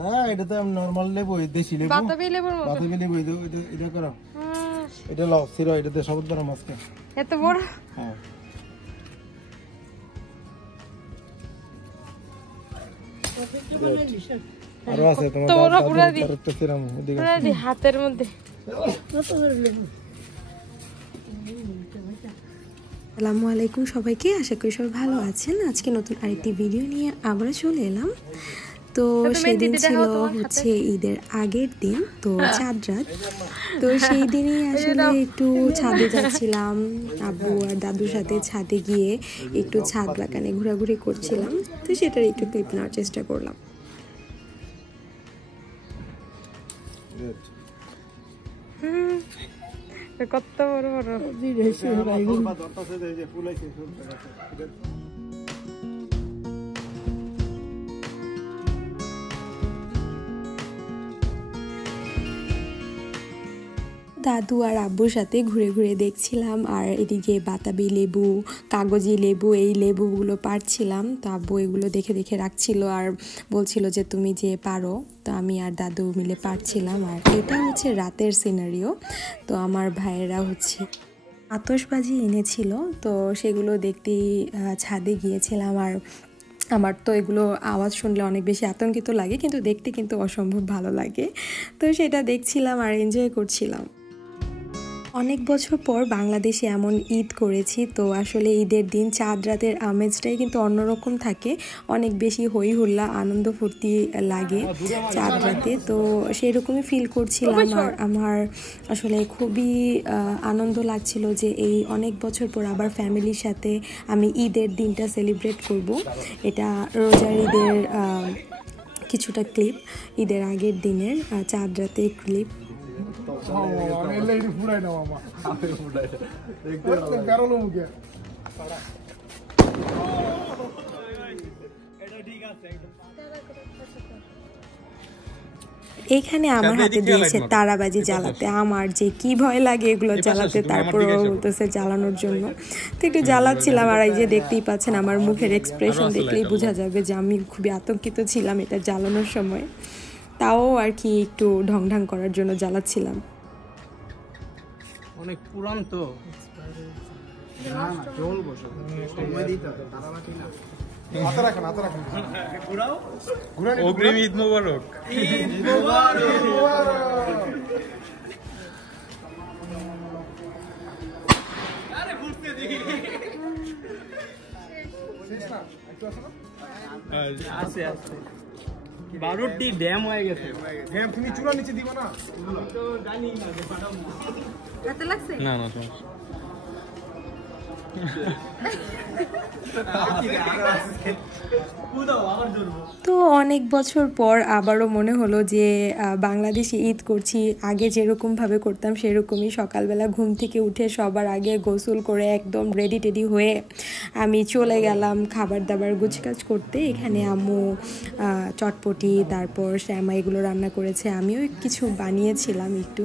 না এটা তো নরমাল লেবু দেশি লেবু বাতাবি লেবুর মতো বাতাবি লেবু এটা করো এটা লাও সিরা এটাতে সবুজ বড় মাছ এত বড় হ্যাঁ আর আছে তোমার তোরা পুরা দি একটা সিরাম ওদিকে পুরা দি হাতের মধ্যে আসসালামু আলাইকুম সবাইকে, আশা করি সবাই ভালো আছেন। আজকে নতুন আরেকটি ভিডিও নিয়ে আবার চলে এলাম। তো সেদিন ছিল হচ্ছে ঈদের আগের দিন, তো চাঁদ রাত। তো সেই দিনই আসলে একটু ছাদে যাচ্ছিলাম আব্বু আর দাদুর সাথে, ছাদে গিয়ে একটু ছাদ বাগানে ঘোরাঘুরি করছিলাম। তো সেটার একটু ক্লিপ নেওয়ার চেষ্টা করলাম। কত বড় বড় দাদু আর আব্বুর সাথে ঘুরে ঘুরে দেখছিলাম, আর এদিকে বাতাবি লেবু, কাগজি লেবু, এই লেবুগুলো পাড়ছিলাম। তো আব্বু এগুলো দেখে দেখে রাখছিল আর বলছিল যে তুমি যে পারো। তো আমি আর দাদু মিলে পারছিলাম। আর এটা হচ্ছে রাতের সিনারিও। তো আমার ভাইয়েরা হচ্ছে আতশবাজি এনেছিল, তো সেগুলো দেখতেই ছাদে গিয়েছিলাম। আর আমার তো এগুলো আওয়াজ শুনলে অনেক বেশি আতঙ্কিত লাগে, কিন্তু দেখতে কিন্তু অসম্ভব ভালো লাগে। তো সেটা দেখছিলাম আর এনজয় করছিলাম। অনেক বছর পর বাংলাদেশে এমন ঈদ করেছি। তো আসলে ঈদের দিন চাঁদ রাতের আমেজটাই কিন্তু অন্যরকম থাকে, অনেক বেশি হই হুল্লা, আনন্দ ফুর্তি লাগে চাঁদ রাতে। তো সেরকমই ফিল করছিলাম। আর আমার আসলে খুবই আনন্দ লাগছিল যে এই অনেক বছর পর আবার ফ্যামিলির সাথে আমি ঈদের দিনটা সেলিব্রেট করব। এটা রোজার ঈদের কিছুটা ক্লিপ, ঈদের আগের দিনের চাঁদ রাতের ক্লিপ। এখানে আমার হাতে দিয়েছে তারাবাজি জ্বালাতে। আমার যে কি ভয় লাগে এগুলো জ্বালাতে, তারপর বলতেছে জ্বালানোর জন্য। তো একটু জ্বালাচ্ছিলাম। আর এই যে দেখতেই পাচ্ছেন আমার মুখের এক্সপ্রেশন দেখলেই বোঝা যাবে যে আমি খুবই আতঙ্কিত ছিলাম এটা জ্বালানোর সময়। তাও আর কি একটু ঢং ঢং করার জন্য জ্বালাচ্ছিলাম। অনেক পুরান তো জল বসে সময় দিতে হবে, তাড়াতাড়ি না। হাতে রাখেন, হাতে রাখেন। ঘুরাও, ঘুরান। অগ্রিম ঈদ মোবারক। ঈদ মোবারক। আরে ঘুরতে দেখি। শেষ না, একটু আছে না? আছে আছে। 12টি ড্যাম হয়ে গেছে। ড্যাম তুমি চূড়া নিচে দিবা না? তো জানি না যে ফাটাবো। হাতে লাগছে? না না সমস্যা। তো অনেক বছর পর আবারও মনে হলো যে বাংলাদেশে ঈদ করছি। আগে যেরকমভাবে করতাম সেরকমই সকালবেলা ঘুম থেকে উঠে সবার আগে গোসল করে একদম রেডি টেডি হয়ে আমি চলে গেলাম খাবার দাবার গুছকাজ করতে। এখানে আম্মু চটপটি, তারপর শ্যামা এগুলো রান্না করেছে, আমিও কিছু বানিয়েছিলাম একটু।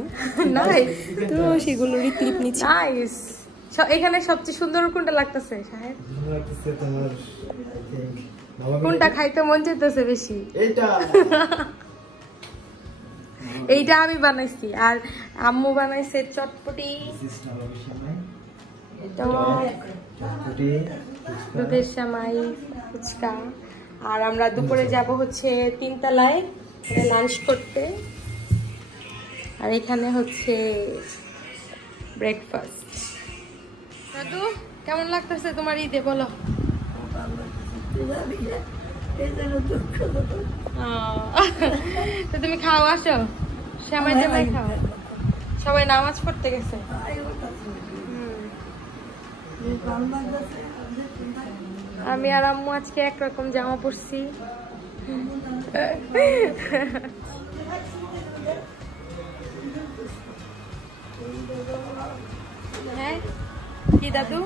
তো সেগুলোরই ক্লিপ নিচ্ছি। এখানে সবচেয়ে সুন্দর কোনটা লাগতেছে সাহেব? কোনটা খাইতে মন চাইতেছে বেশি? এইটা আমি বানাইছি, আর আম্মু বানাইছে চটপটি, দুধের সেমাই, ফুচকা। আর আমরা দুপুরে যাব হচ্ছে 3 তলায় লাঞ্চ করতে। আর এখানে হচ্ছে ব্রেকফাস্ট। দাদু কেমন লাগতেছে তোমার ঈদে বলো? তো তুমি খাও, আসো সেমাই জামাই খাও। সবাই নামাজ পড়তে গেছে। আমি আর আম্মু আজকে একরকম জামা পরছি। হ্যাঁ কি দাদু?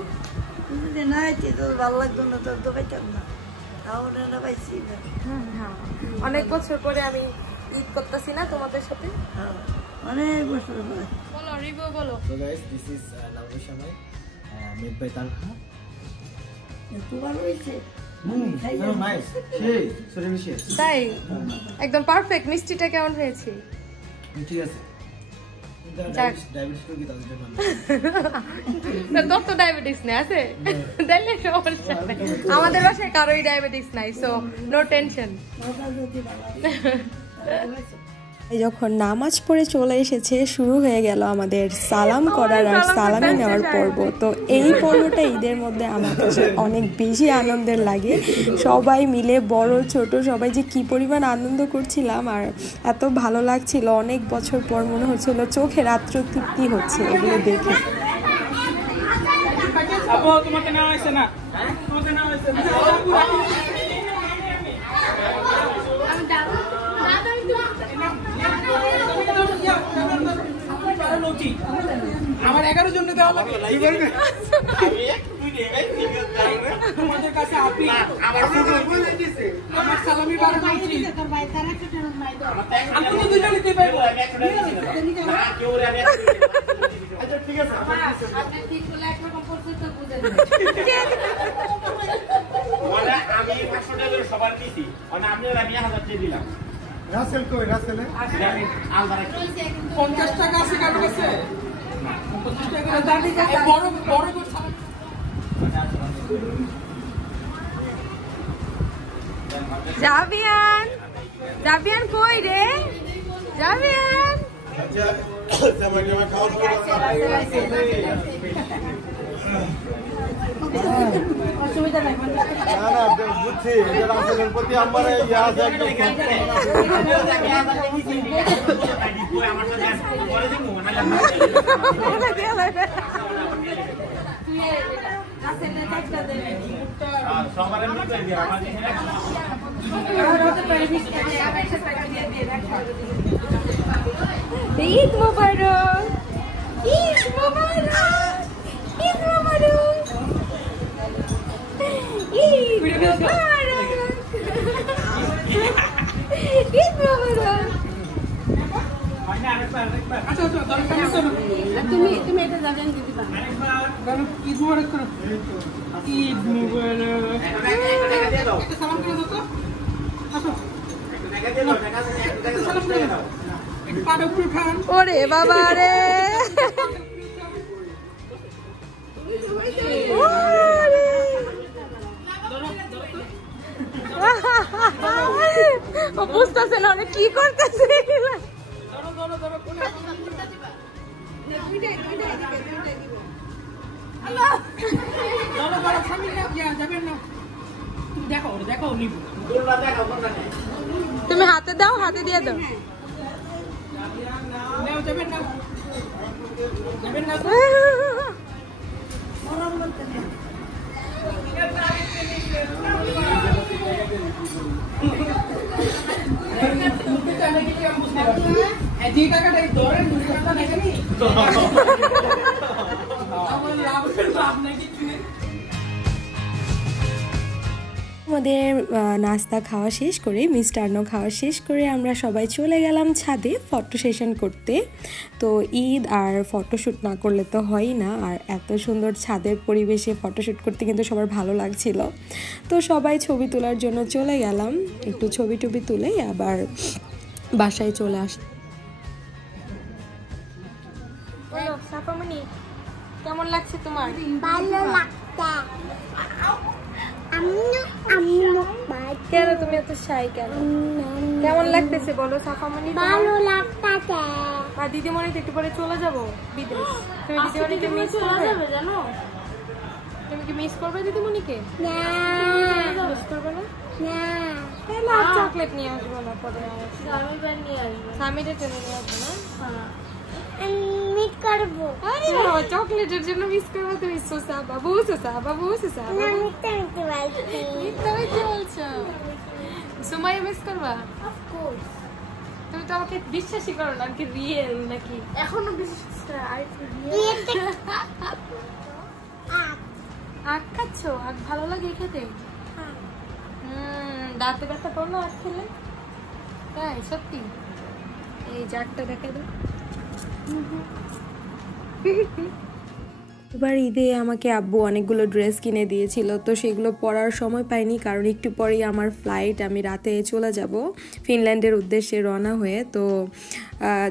অনেক বছর পরে আমি ঈদ করতেছি না তোমাদের সাথে। অনেক বছর পরে। বলো রিভিউ বলো। So guys, this is Laura Shamai, made by Talha. তাই একদম পারফেক্ট। মিষ্টিটা কেমন হয়েছে? ঠিক আছে। তোর তো ডায়াবেটিস নেই আছে? তাইলে সমস্যা নেই, আমাদের বাসায় কারোই ডায়াবেটিস নাই, সো নো টেনশন। যখন নামাজ পড়ে চলে এসেছে, শুরু হয়ে গেল আমাদের সালাম করার আর সালামি নেওয়ার পর্ব। তো এই পর্বটা ঈদের মধ্যে আমার কাছে অনেক বেশি আনন্দের লাগে। সবাই মিলে বড় ছোট সবাই যে কি পরিমাণ আনন্দ করছিলাম আর এত ভালো লাগছিল। অনেক বছর পর মনে হচ্ছিল চোখের আত্মতৃপ্তি হচ্ছে এগুলো দেখে। আমার 11 জন দেওয়া লাগবে, তোমাদের কাছে আপনি আমার সালামি বাড়ানো উচিত। আমি তো দুইটা নিতে পারবো। আচ্ছা ঠিক আছে, আপনি ঠিক বলে একরকম করতে তো বুঝেন না। আমি 500 টাকা সবার দিছি, মানে আপনারা আমি 1000 টাকা দিলাম। রাসেল কই? রাসেলে আলবারা 50 টাকা আছে কার কাছে? 50 টাকা দাদি কাছে বড় বড় করে সালাম। জাবিয়ান, জাবিয়ান কই রে? জাবিয়ান জামাই খাওয়া শুরু অসুবিধা নাই। না না বুঝছি, এটা রাসেলের প্রতি আমার ইয়া আছে একদম। আমার সাথে পরে দেখো না রাসেলের একটা দে আর সবারে মিলে দিয়ে আমাদের ঈদ মোবারক, ঈদ মোবারক, ঈদ মোবারক, ঈদ মোবারক, ঈদ মোবারক। তুমি এটা জানেন দিদি ঈদ মোবারক করো। ঈদ মোবারক। সালাম করে দাও তো। আসো সালাম করে দাও। ওরে বাবা রে, বুঝতেছে না কি করতেছে। তুমি হাতে দাও, হাতে দিয়ে দাও। আমাদের নাস্তা খাওয়া শেষ করে, মিষ্টান্ন খাওয়া শেষ করে আমরা সবাই চলে গেলাম ছাদে ফটো সেশন করতে। তো ঈদ আর ফটোশ্যুট না করলে তো হয়ই না, আর এত সুন্দর ছাদের পরিবেশে ফটোশ্যুট করতে কিন্তু সবার ভালো লাগছিল। তো সবাই ছবি তোলার জন্য চলে গেলাম, একটু ছবি টবি তুলে আবার বাসায় চলে আস। সাফামণি কেমন লাগছে তোমার? ভালো লাগছে। কেন তুমি এত শাই কেন? কেমন লাগতেছে বলো সাফামণি? ভালো লাগতেছে। আর দিদিমণি তো একটু পরে চলে যাবো বিদেশ। তুমি দিদিমণিকে মিস করবে জানো? তুমি কি মিস করবে দিদিমণিকে? না মিস করবে না? না তাহলে আর চকলেট নিয়ে আসবো না, পরে স্বামীর নিয়ে আসবো, স্বামীর জন্য নিয়ে আসবো না। মিস করবো। আরে চকলেটের জন্য মিস করবো? তুমি সোসা বাবু, সোসা বাবু, সোসা না বাবু। মিথ্যা মিথ্যা বলছি। মিথ্যা মিথ্যা বলছো? সুমাইয়া মিস করবা? অফকোর্স। তুমি তো আমাকে বিশ্বাসই করো না, কি রিয়েল নাকি? এখনো বিশ্বাস করে আর একটু রিয়েল। আখ খাচ্ছো? আখ ভালো লাগে খেতে? দাঁতে ব্যথা করো না আখ খেলে? তাই সত্যি? এই জাগটা দেখে দাও। এবার ঈদে আমাকে আব্বু অনেকগুলো ড্রেস কিনে দিয়েছিল, তো সেগুলো পরার সময় পাইনি কারণ একটু পরেই আমার ফ্লাইট, আমি রাতে চলে যাব ফিনল্যান্ডের উদ্দেশ্যে রওনা হয়ে। তো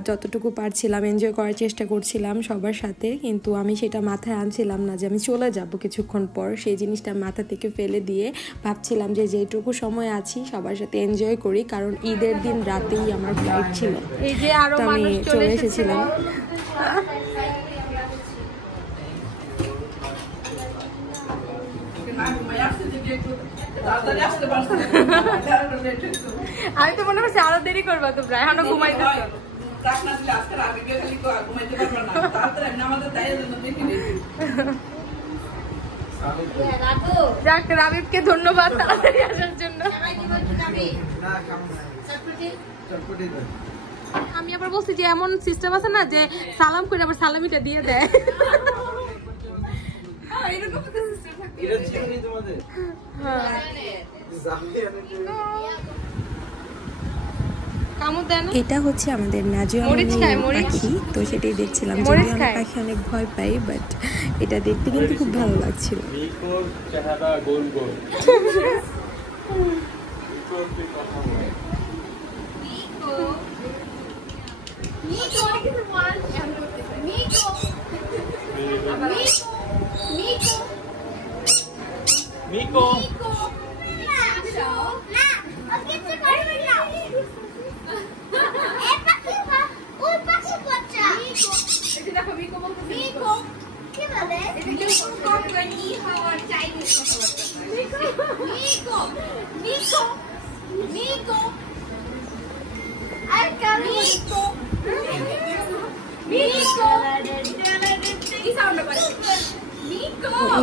যতটুকু পারছিলাম এনজয় করার চেষ্টা করছিলাম সবার সাথে, কিন্তু আমি সেটা মাথায় আনছিলাম না যে আমি চলে যাব কিছুক্ষণ পর। সেই জিনিসটা মাথা থেকে ফেলে দিয়ে ভাবছিলাম যে যেটুকু সময় আছি সবার সাথে এনজয় করি, কারণ ঈদের দিন রাতেই আমার ফ্লাইট ছিল। এই যে আরো তো আমি চলে এসেছিলাম। আমি তো মনে করছি আরো দেরি করবা তোমরা, এখনো ঘুমাইতেছো। যাক, রাবিবকে ধন্যবাদ তাড়াতাড়ি আসার জন্য। আমি আবার বলছি যে এমন সিস্টেম আছে না যে সালাম করে আবার সালামিটা দিয়ে দেয়। এটা হচ্ছে আমাদের নাজিয়া পাখি, তো সেটাই দেখছিলাম। যদিও আমি পাখি অনেক ভয় পাই, বাট এটা দেখতে কিন্তু খুব ভালো লাগছিল।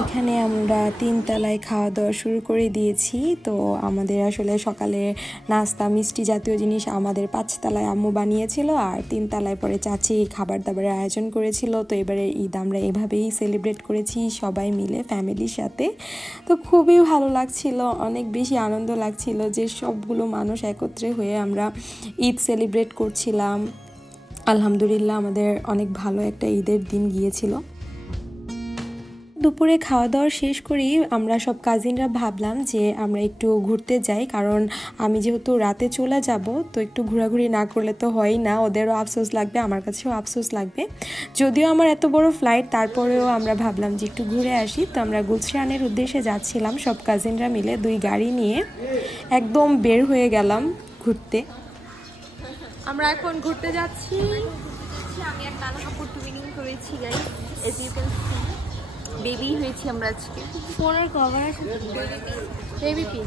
এখানে আমরা 3 তলায় খাওয়া দাওয়া শুরু করে দিয়েছি। তো আমাদের আসলে সকালে নাস্তা মিষ্টি জাতীয় জিনিস আমাদের 5 তলায় আম্মু বানিয়েছিল, আর 3 তলায় পরে চাচি খাবার দাবারের আয়োজন করেছিল। তো এবারে ঈদ আমরা এভাবেই সেলিব্রেট করেছি সবাই মিলে ফ্যামিলির সাথে। তো খুবই ভালো লাগছিল, অনেক বেশি আনন্দ লাগছিল যে সবগুলো মানুষ একত্রে হয়ে আমরা ঈদ সেলিব্রেট করছিলাম। আলহামদুলিল্লাহ আমাদের অনেক ভালো একটা ঈদের দিন গিয়েছিল। দুপুরে খাওয়া দাওয়া শেষ করেই আমরা সব কাজিনরা ভাবলাম যে আমরা একটু ঘুরতে যাই, কারণ আমি যেহেতু রাতে চলে যাব, তো একটু ঘোরাঘুরি না করলে তো হয় না, ওদেরও আফসোস লাগবে, আমার কাছেও আফসোস লাগবে। যদিও আমার এত বড় ফ্লাইট, তারপরেও আমরা ভাবলাম যে একটু ঘুরে আসি। তো আমরা গুলশানের উদ্দেশ্যে যাচ্ছিলাম সব কাজিনরা মিলে 2 গাড়ি নিয়ে, একদম বের হয়ে গেলাম ঘুরতে। আমরা এখন ঘুরতে যাচ্ছি। আমি একটা নানা কাপড় টুইনিং করেছি guys, as you can see. Baby হয়েছি আমরা আজকে। ফোনের কভার আছে, বেবি পিন।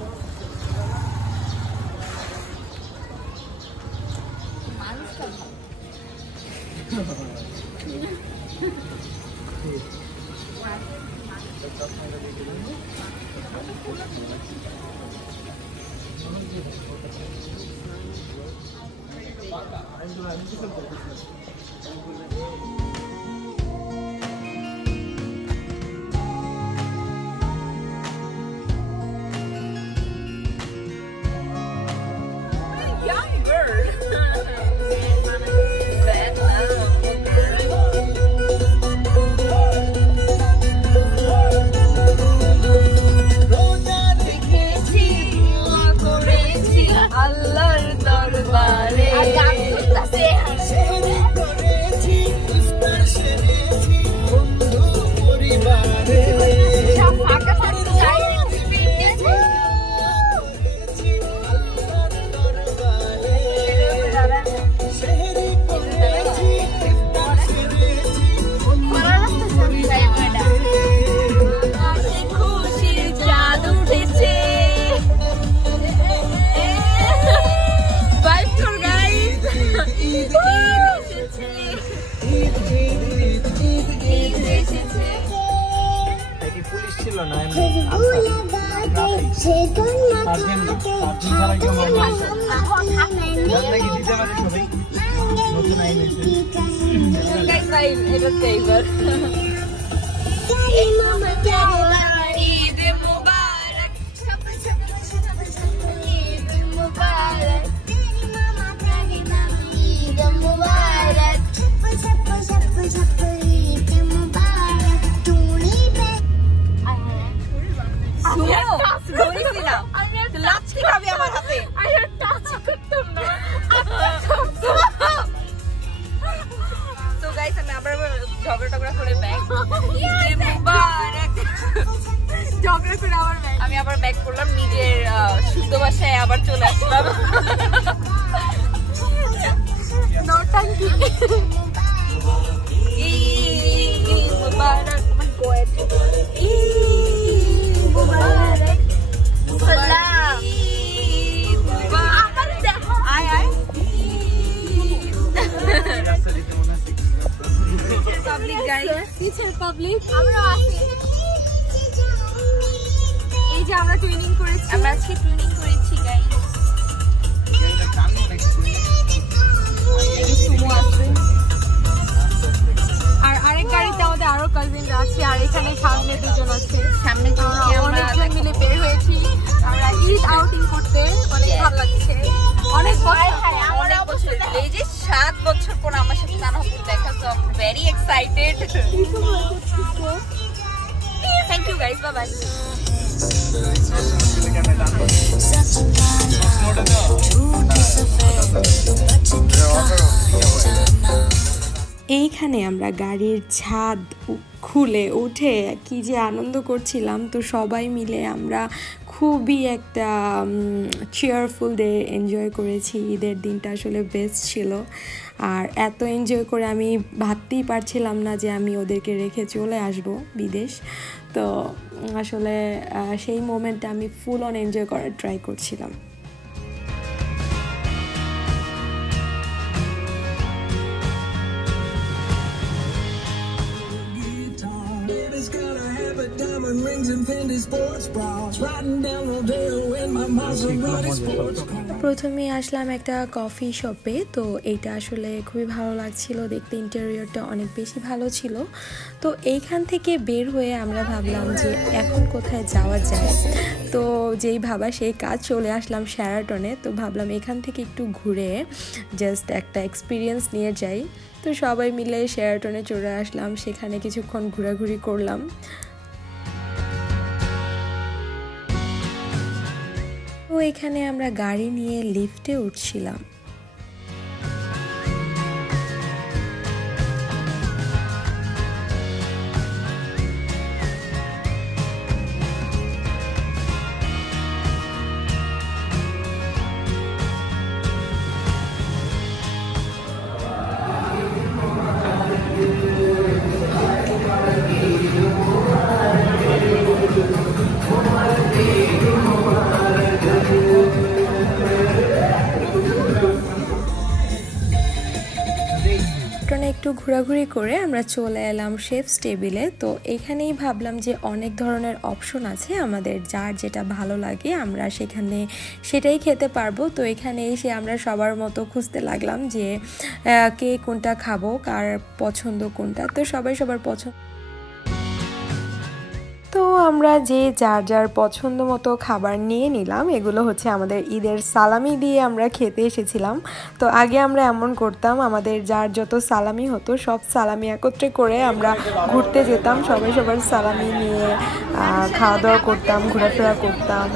আল্লাহর দরবারে ব্যাক করলাম, নিজের শুদ্ধ ভাষায় আবার চলে আসলাম। No thank you. এই যে আমরা টুইনিং করেছি, আমরা আজকে টুইনিং করেছি গাইস। আর আরেক গাড়িতে আমাদের আরো কাজিনরা আছে, আর এখানে সামনে দুজন আছে। সামনে অনেকজন মিলে বের হয়েছি আমরা ঈদ আউটিং করতে, অনেক ভালো লাগছে। অনেক বছর, এই যে 7 বছর পর আমার সাথে নানহাপুর দেখা, so I am very excited. Thank you guys, bye bye. এইখানে আমরা গাড়ির ছাদ খুলে উঠে কি যে আনন্দ করছিলাম। তো সবাই মিলে আমরা খুবই একটা চেয়ারফুল ডে এনজয় করেছি। ঈদের দিনটা আসলে বেস্ট ছিল, আর এত এনজয় করে আমি ভাবতেই পারছিলাম না যে আমি ওদেরকে রেখে চলে আসব বিদেশ। তো আসলে সেই মোমেন্টটা আমি ফুল অন এনজয় করার ট্রাই করছিলাম। প্রথমে আসলাম একটা কফি শপে। তো এইটা আসলে খুবই ভালো লাগছিল দেখতে, ইন্টেরিয়রটা অনেক বেশি ভালো ছিল। তো এইখান থেকে বের হয়ে আমরা ভাবলাম যে এখন কোথায় যাওয়া যায়। তো যেই ভাবা সেই কাজ, চলে আসলাম শেরাটনে। তো ভাবলাম এখান থেকে একটু ঘুরে জাস্ট একটা এক্সপিরিয়েন্স নিয়ে যাই। তো সবাই মিলে শেরাটনে চলে আসলাম, সেখানে কিছুক্ষণ ঘোরাঘুরি করলাম। তো এখানে আমরা গাড়ি নিয়ে লিফটে উঠছিলাম। একটু ঘোরাঘুরি করে আমরা চলে এলাম শেফস টেবিলে। তো এখানেই ভাবলাম যে অনেক ধরনের অপশন আছে, আমাদের যার যেটা ভালো লাগে আমরা সেখানে সেটাই খেতে পারবো। তো এখানে এসে আমরা সবার মতো খুঁজতে লাগলাম যে কে কোনটা খাবো, কার পছন্দ কোনটা। তো সবাই সবার পছন্দ, তো আমরা যে যার যার পছন্দ মতো খাবার নিয়ে নিলাম। এগুলো হচ্ছে আমাদের ঈদের সালামি দিয়ে আমরা খেতে এসেছিলাম। তো আগে আমরা এমন করতাম, আমাদের যার যত সালামি হতো সব সালামি একত্রে করে আমরা ঘুরতে যেতাম, সবাই সবার সালামি নিয়ে খাওয়া দাওয়া করতাম, ঘোরাফেরা করতাম।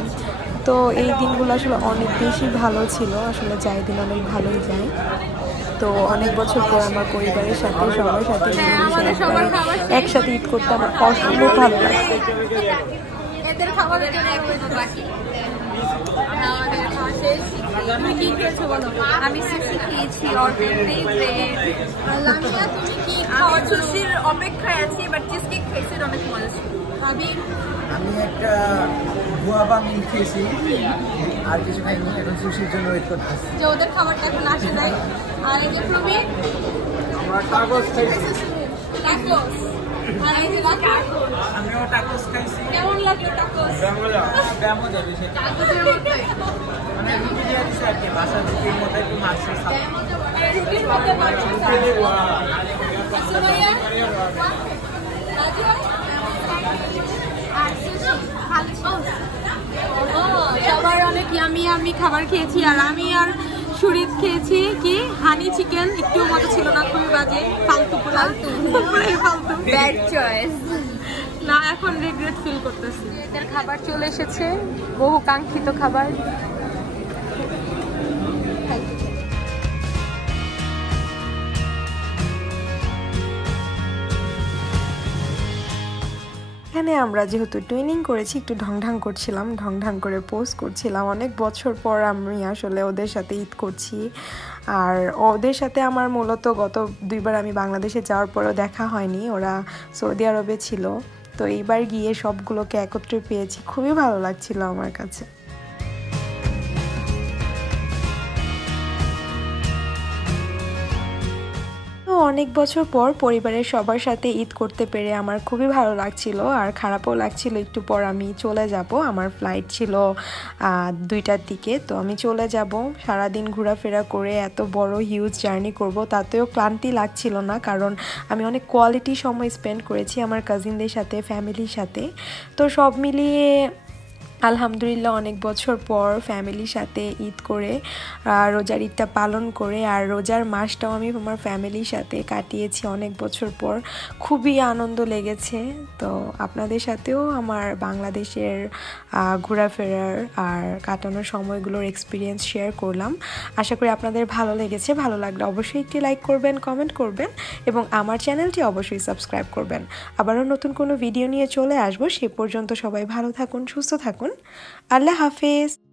তো এই দিনগুলো আসলে অনেক বেশি ভালো ছিল, আসলে যাই দিন অনেক ভালোই যায়। তো অনেক বছর পর আমার পরিবারের সাথে সবার সাথে একসাথে ঈদ করতে আমার অসম্ভব ভালো লাগছে। আমি সুশি খেয়েছি, সুশির অপেক্ষায় আছি, বাট চিজ কেক খেয়েছি, অনেক মজা ছিল। আমি একটা গুয়াভা মিল খেয়েছি, আর কিছু খাইনি, এখন সুশির জন্য ওয়েট করতেছি। যে ওদের খাবারটা এখন আসে নাই। আর এই যে প্রবীণ, আমরা টাকোস খাইছি। টাকোস, আর এই যে আমিও টাকোস খাইছি। কেমন লাগলো টাকোস? কেমন যাবে সেটা মানে রুটি দিয়ে দিচ্ছে আর কি, বাসার রুটির মতো একটু মাছের সাথে রুটির মধ্যে মাছের সবাই অনেক ইয়ামি ইয়ামি খাবার খেয়েছি। আর আমি আর সুরিত খেয়েছি কি হানি চিকেন, একটু মজা ছিল না, খুবই বাজে, ফালতু ফালতু ব্যাড চয়েস না। এখন রিগ্রেট ফিল করতেছি। এদের খাবার চলে এসেছে, বহু কাঙ্ক্ষিত খাবার। এখানে এখানে আমরা যেহেতু টুইনিং করেছি একটু ঢং করছিলাম, ঢং করে পোস্ট করছিলাম। অনেক বছর পর আমি আসলে ওদের সাথে ঈদ করছি। আর ওদের সাথে আমার মূলত গত 2 বার আমি বাংলাদেশে যাওয়ার পরেও দেখা হয়নি, ওরা সৌদি আরবে ছিল। তো এইবার গিয়ে সবগুলোকে একত্রে পেয়েছি, খুবই ভালো লাগছিল আমার কাছে। অনেক বছর পর পরিবারের সবার সাথে ঈদ করতে পেরে আমার খুবই ভালো লাগছিল, আর খারাপও লাগছিল। একটু পর আমি চলে যাব, আমার ফ্লাইট ছিল 2টার দিকে। তো আমি চলে যাব, সারাদিন ঘোরাফেরা করে এত বড় হিউজ জার্নি করব, তাতেও ক্লান্তি লাগছিল না, কারণ আমি অনেক কোয়ালিটি সময় স্পেন্ড করেছি আমার কাজিনদের সাথে, ফ্যামিলির সাথে। তো সব মিলিয়ে আলহামদুলিল্লাহ অনেক বছর পর ফ্যামিলির সাথে ঈদ করে, রোজার ঈদটা পালন করে, আর রোজার মাসটাও আমি আমার ফ্যামিলির সাথে কাটিয়েছি অনেক বছর পর। খুবই আনন্দ লেগেছে। তো আপনাদের সাথেও আমার বাংলাদেশের ঘোরাফেরার আর কাটানোর সময়গুলোর এক্সপিরিয়েন্স শেয়ার করলাম। আশা করি আপনাদের ভালো লেগেছে। ভালো লাগলে অবশ্যই একটি লাইক করবেন, কমেন্ট করবেন এবং আমার চ্যানেলটি অবশ্যই সাবস্ক্রাইব করবেন। আবারও নতুন কোনো ভিডিও নিয়ে চলে আসবো। সে পর্যন্ত সবাই ভালো থাকুন, সুস্থ থাকুন। আল্লাহ হাফেজ।